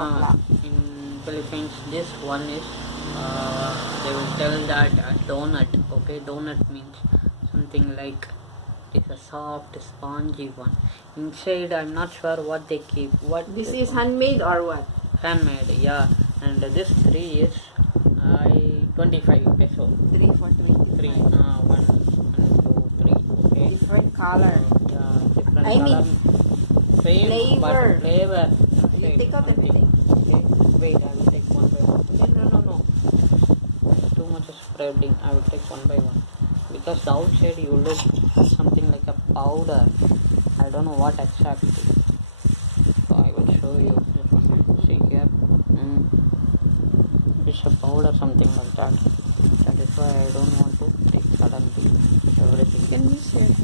In Philippines, this one is they will tell that a donut. Okay, donut means something like it's a soft, spongy one. Inside, I'm not sure what they keep. What This is handmade or what? handmade? Yeah, and this three is 25 peso. 3 for 25. Three, one, two, three. Okay. Different color. Yeah, different I color. mean, Same, flavor. but flavor. You take out everything. Okay, wait, I will take one by one. Okay, no. Too much spreading. I will take one by one. Because the outside you look something like a powder. I don't know what exactly. So I will show you. This one. See here. It's a powder, something like that. That is why I don't want to take suddenly everything. Can you share it?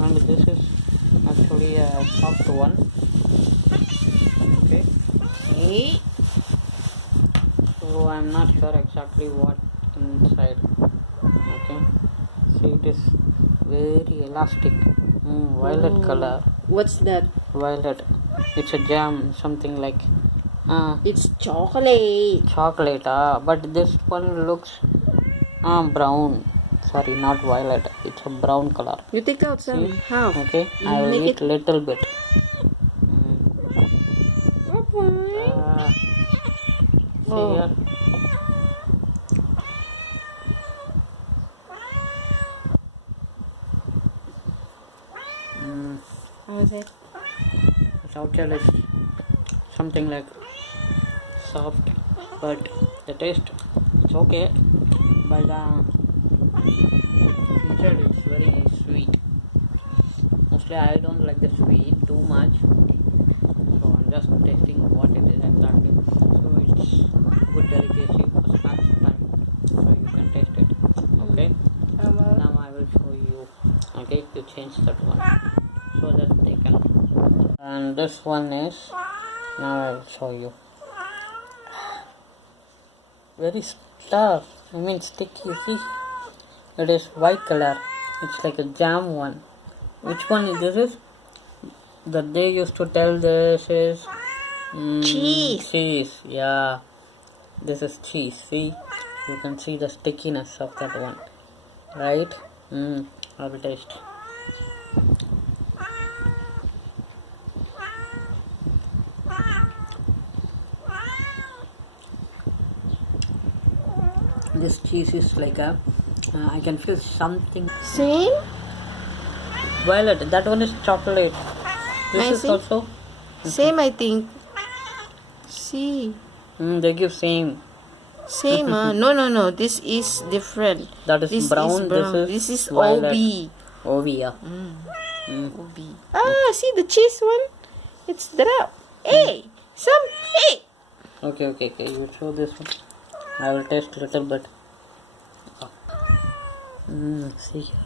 And this is actually a soft one. Okay. Hey. So I'm not sure exactly what inside. Okay. See, it is very elastic. Violet color. What's that? Violet. It's a jam, something like It's chocolate. chocolate. But this one looks brown. Sorry, not violet. It's a brown color. You take out some See? half. Okay. You I will make eat little bit. Okay. See Oh. here. How is it? Its outside is something like soft, but the taste it's okay. But inside it's very sweet. Mostly I don't like the sweet too much, so I'm just tasting what it is exactly. So it's good delicacy for snacks time, so you can taste it. Okay. Now I will show you. Okay, you change that one so that they can. And this one is. Now I will show you. Very tough. I mean sticky. See, it is white color. It's like a jam one. Which one is this? That they used to tell this is Cheese. Cheese. Yeah, this is cheese. See, you can see the stickiness of that one, right? I will taste. This cheese is like a I can feel something Same? violet. That one is chocolate. This I is see. also Same, I think. See. they give same. Same, No. This is different. That is This brown. is brown. This is OB. violet. OV, yeah. OB. See the cheese one? It's drop. Hey! Hey! Okay. You show this one. I will taste a little bit. See here.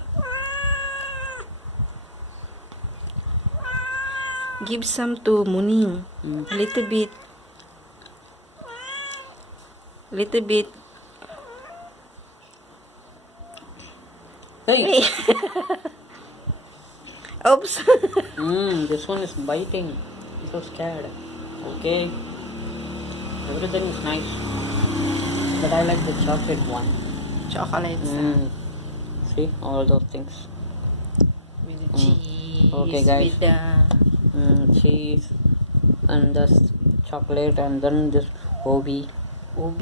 Give some to Muning. Little bit. Hey. Oops. This one is biting. I'm so scared. Okay. Everything is nice. But I like the chocolate one. Chocolate. See all those things. With the cheese. Okay, guys. With the Cheese and this chocolate and then this OB. OB.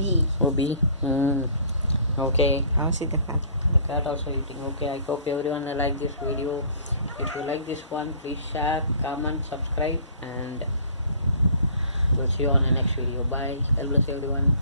Okay. How's it the cat? The cat also eating. Okay, I hope everyone will like this video. If you like this one, please share, comment, subscribe, and we'll see you on the next video. Bye. God bless everyone.